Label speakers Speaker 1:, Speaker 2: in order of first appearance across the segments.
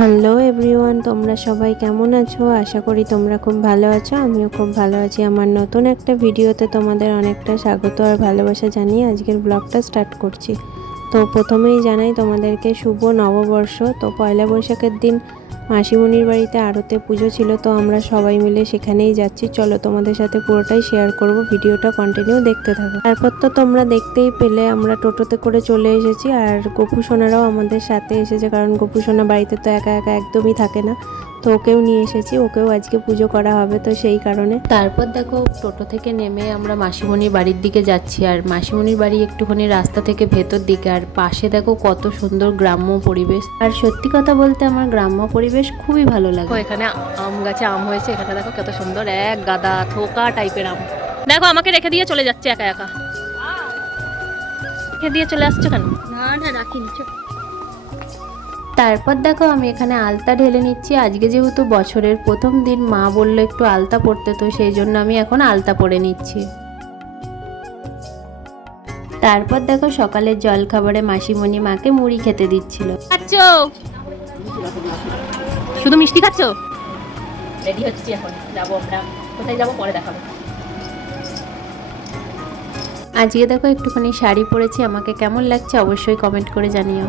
Speaker 1: Hello everyone, তোমরা সবাই কেমন আছো? আশা করি তোমরা খুব ভালো আছো, আমিও খুব ভালো আছি। আমার নতুন একটা ভিডিওতে তোমাদের অনেকটা স্বাগত আর ভালোবাসা জানিয়ে আজকের ব্লগটা স্টার্ট করছি। তো প্রথমেই জানাই তোমাদেরকে, শুভ নববর্ষ। তো পয়লা বৈশাখের দিন মাসিমণির বাড়িতে আরতে পুজো ছিল, তো আমরা সবাই মিলে সেখানেই যাচ্ছি। চলো তোমাদের সাথে পুরোটাই শেয়ার করব, ভিডিওটা কন্টিনিউ দেখতে থাকো। তারপর তো তোমরা দেখতেই পেলে, আমরা টোটোতে করে চলে এসেছি। আর গোপু সোনারাও আমাদের সাথে এসেছে, কারণ গোপু সোনা বাড়িতে তো একা একা একদমই থাকে না। তো ওকেও নিয়ে এসেছি ওকেও আজকে পুজো করা হবে তো সেই কারণে। তারপর দেখো টোটো থেকে নেমে আমরা মাসিমণির বাড়ির দিকে যাচ্ছি আর মাসিমণির বাড়ি একটুখানি রাস্তা থেকে ভেতর দিকে আর পাশে দেখো কত সুন্দর গ্রাম্য পরিবেশ। আর সত্যি কথা বলতে আমার গ্রাম্য পরিবেশ খুবই ভালো লাগে।
Speaker 2: এখানে আম গাছে আম হয়েছে এখানে দেখো কত সুন্দর এক গাদা থোকা টাইপের আম। দেখো আমাকে রেখে দিয়ে চলে যাচ্ছে একা একা। রেখে দিয়ে চলে আসছো কেন?
Speaker 3: না না রাখিনি চুপ
Speaker 1: তারপর দেখো আমি এখানে আলতা ঢেলে নিচ্ছি। আজকে যেহেতু বছরের প্রথম দিন মা বলল একটু আলতা পড়তে তো সেই জন্য আমি এখন আলতা পরে নিচ্ছি। তারপর দেখো সকালের জল খাবারে মাসিমণি মাকে মুড়ি খেতে দিচ্ছিল।
Speaker 2: খাচ্ছ? শুধু মিষ্টি খাচ্ছ? রেডি হচ্ছি এখন। যাব আমরা। কোথায় যাব? পরে দেখাবো।
Speaker 1: আজকে দেখো একটুখানি শাড়ি পরেছি। আমাকে কেমন লাগছে অবশ্যই কমেন্ট করে জানিও।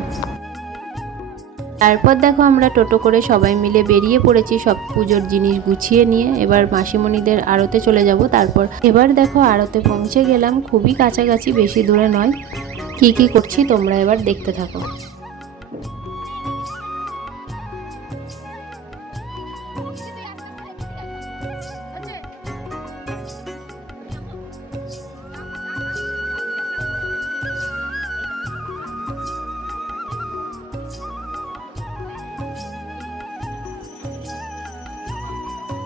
Speaker 1: তারপর দেখো আমরা টোটো করে সবাই মিলে বেরিয়ে পড়েছি সব পুজোর জিনিস গুছিয়ে নিয়ে। এবার মাসিমণিদের আড়তে চলে যাব, তারপর এবার দেখো আড়তে পৌঁছে গেলাম। খুবই কাছাকাছি, বেশি দূরে নয়। কি কি করছি তোমরা এবার দেখতে থাকো।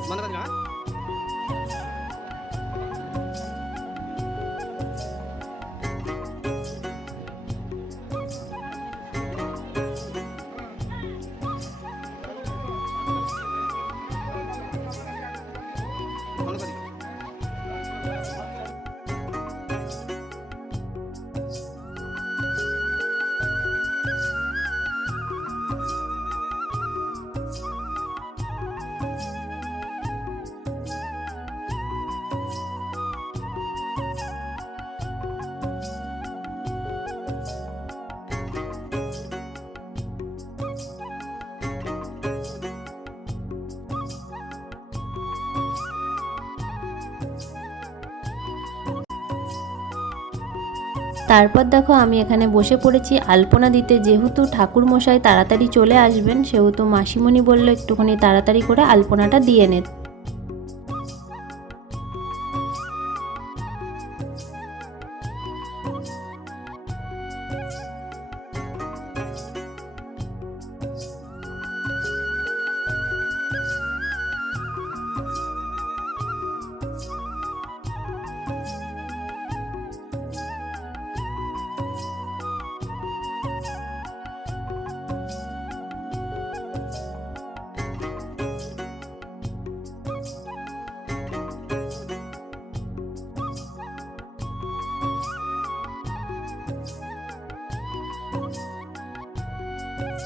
Speaker 4: మంద
Speaker 1: তারপর দেখো আমি এখানে বসে পড়েছি। আলপনা দিতে যেহেতু ঠাকুর মশাই তাড়াতাড়ি চলে আসবেন, সেহেতু মাসিমণি বলল একটুখানি তাড়াতাড়ি করে আলপনাটা দিয়ে নে।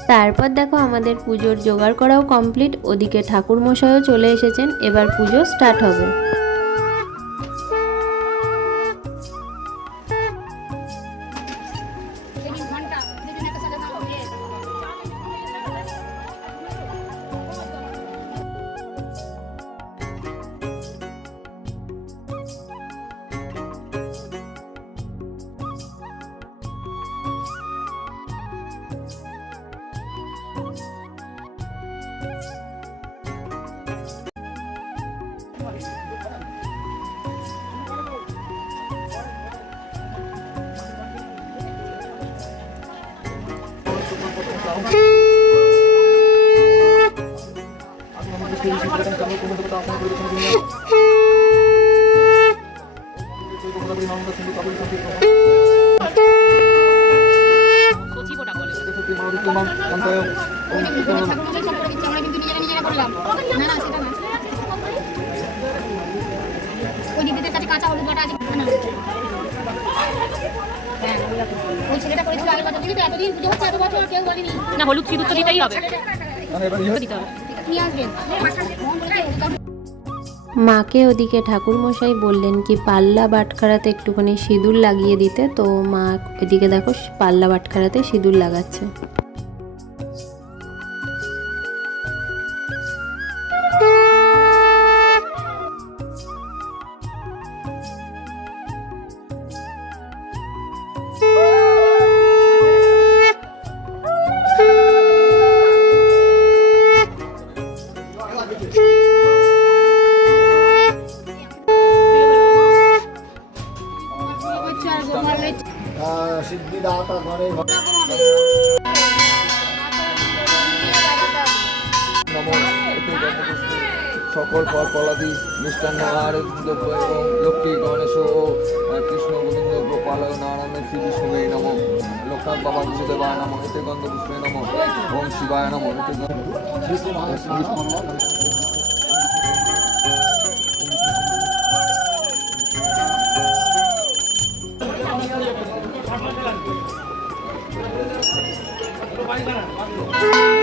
Speaker 1: তারপর দেখো আমাদের পুজোর জোগাড় করাও কমপ্লিট ওদিকে ঠাকুর মশাইও চলে এসেছেন, এবার পুজো স্টার্ট হবে।
Speaker 3: ওই দিদিদের কাছে কাঁচা হলুদ বাটা আছে। ওই ছেলেটা করেছিল আগের বছর। দেখি এতদিন পুজো হচ্ছে এত বছর কেউ বলেনি।
Speaker 2: না হলুদ সিঁদুর তো দিতেই হবে। দিতে হবে।
Speaker 3: নিয়ে আসবেন
Speaker 1: মাকে ওদিকে ঠাকুরমশাই বললেন কি পাল্লা বাটখারাতে একটুখানি সিঁদুর লাগিয়ে দিতে। তো মা ওদিকে দেখো পাল্লা বাটখারাতে সিঁদুর লাগাচ্ছে।
Speaker 5: সকল ফল ফলাদি মিষ্টান্ন এবং লক্ষ্মী, গণেশ ও কৃষ্ণ, গোবিন্দ, গোপাল, নারায়ণ, শ্রী বিষ্ণুবে নম। লোকনাথ বাবা গুরুদেবায় নম। এতে গন্ধপুষ্পে নম। ওম শিবায় নম। এতে thank you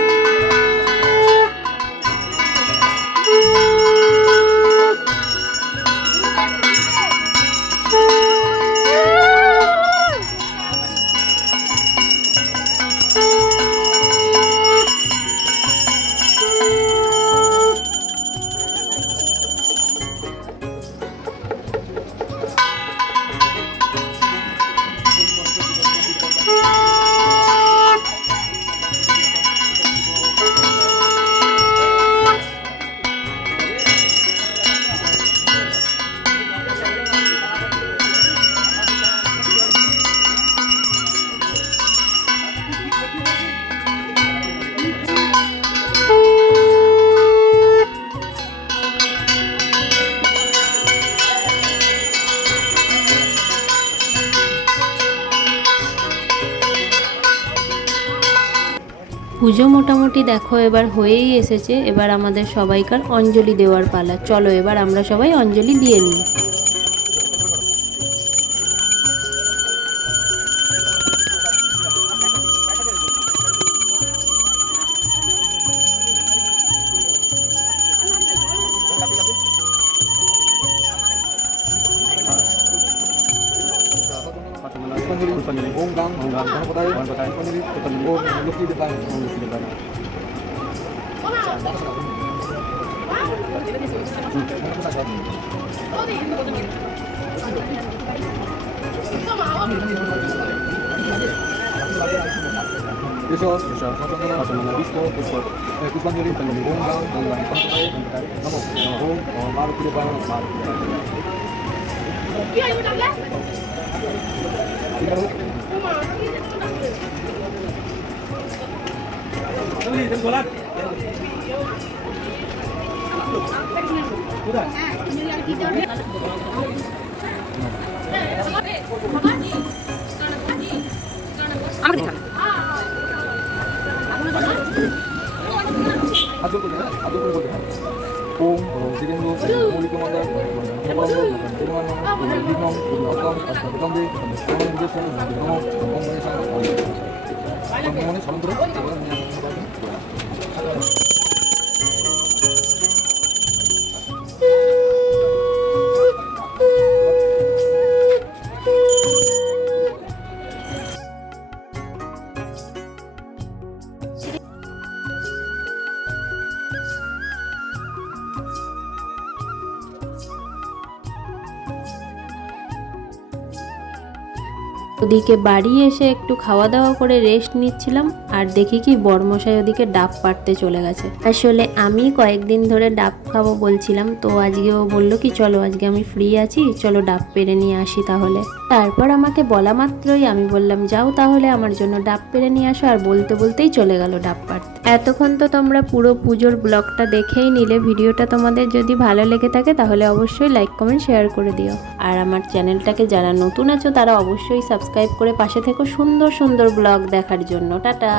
Speaker 1: পুজো মোটামুটি দেখো এবার হয়েই এসেছে। এবার আমাদের সবাইকার অঞ্জলি দেওয়ার পালা। চলো এবার আমরা সবাই অঞ্জলি দিয়ে নিই।
Speaker 5: lang. Ano ko tayo? Ano ko tayo? Oh, look in the bank. Oh, look in the bank. Yusuf, Yusuf, masa mga bispo, bispo, eh, gusto nyo rin tanggunggang, tanggunggang, tanggunggang, tanggunggang, ako, ako, o, maro pili ba, maro pili ba. Iya, yun lang, Maruti
Speaker 2: আমাকে দিতে হবে
Speaker 5: আদর করে আদর করে বলতে হয় ওম জিতেন্দ্র মৌলিক মাদার বিঘ্নম অতম অতম্বে নিজস্ব নম ওম মনে স্মরণ করে
Speaker 1: ওদিকে বাড়ি এসে একটু খাওয়া দাওয়া করে রেস্ট নিচ্ছিলাম। আর দেখি কি বর্মশাই ওদিকে ডাব পাড়তে চলে গেছে। আসলে আমি কয়েকদিন ধরে ডাব খাব বলছিলাম, তো আজকে ও বলল কি, চলো আজকে আমি ফ্রি আছি, চলো ডাব পেরে নিয়ে আসি তাহলে। তারপর আমাকে বলা মাত্রই আমি বললাম, যাও তাহলে আমার জন্য ডাব পেরে নিয়ে আসো। আর বলতে বলতেই চলে গেল ডাব পাড়তে। এতক্ষণ তো তোমরা পুরো পুজোর ব্লগটা দেখেই নিলে। ভিডিওটা তোমাদের যদি ভালো লেগে থাকে, তাহলে অবশ্যই লাইক কমেন্ট শেয়ার করে দিও। আর আমার চ্যানেলটাকে যারা নতুন আছো, তারা অবশ্যই সাবস্ক্রাইব করে পাশে থেকো সুন্দর সুন্দর ব্লগ দেখার জন্য। টাটা!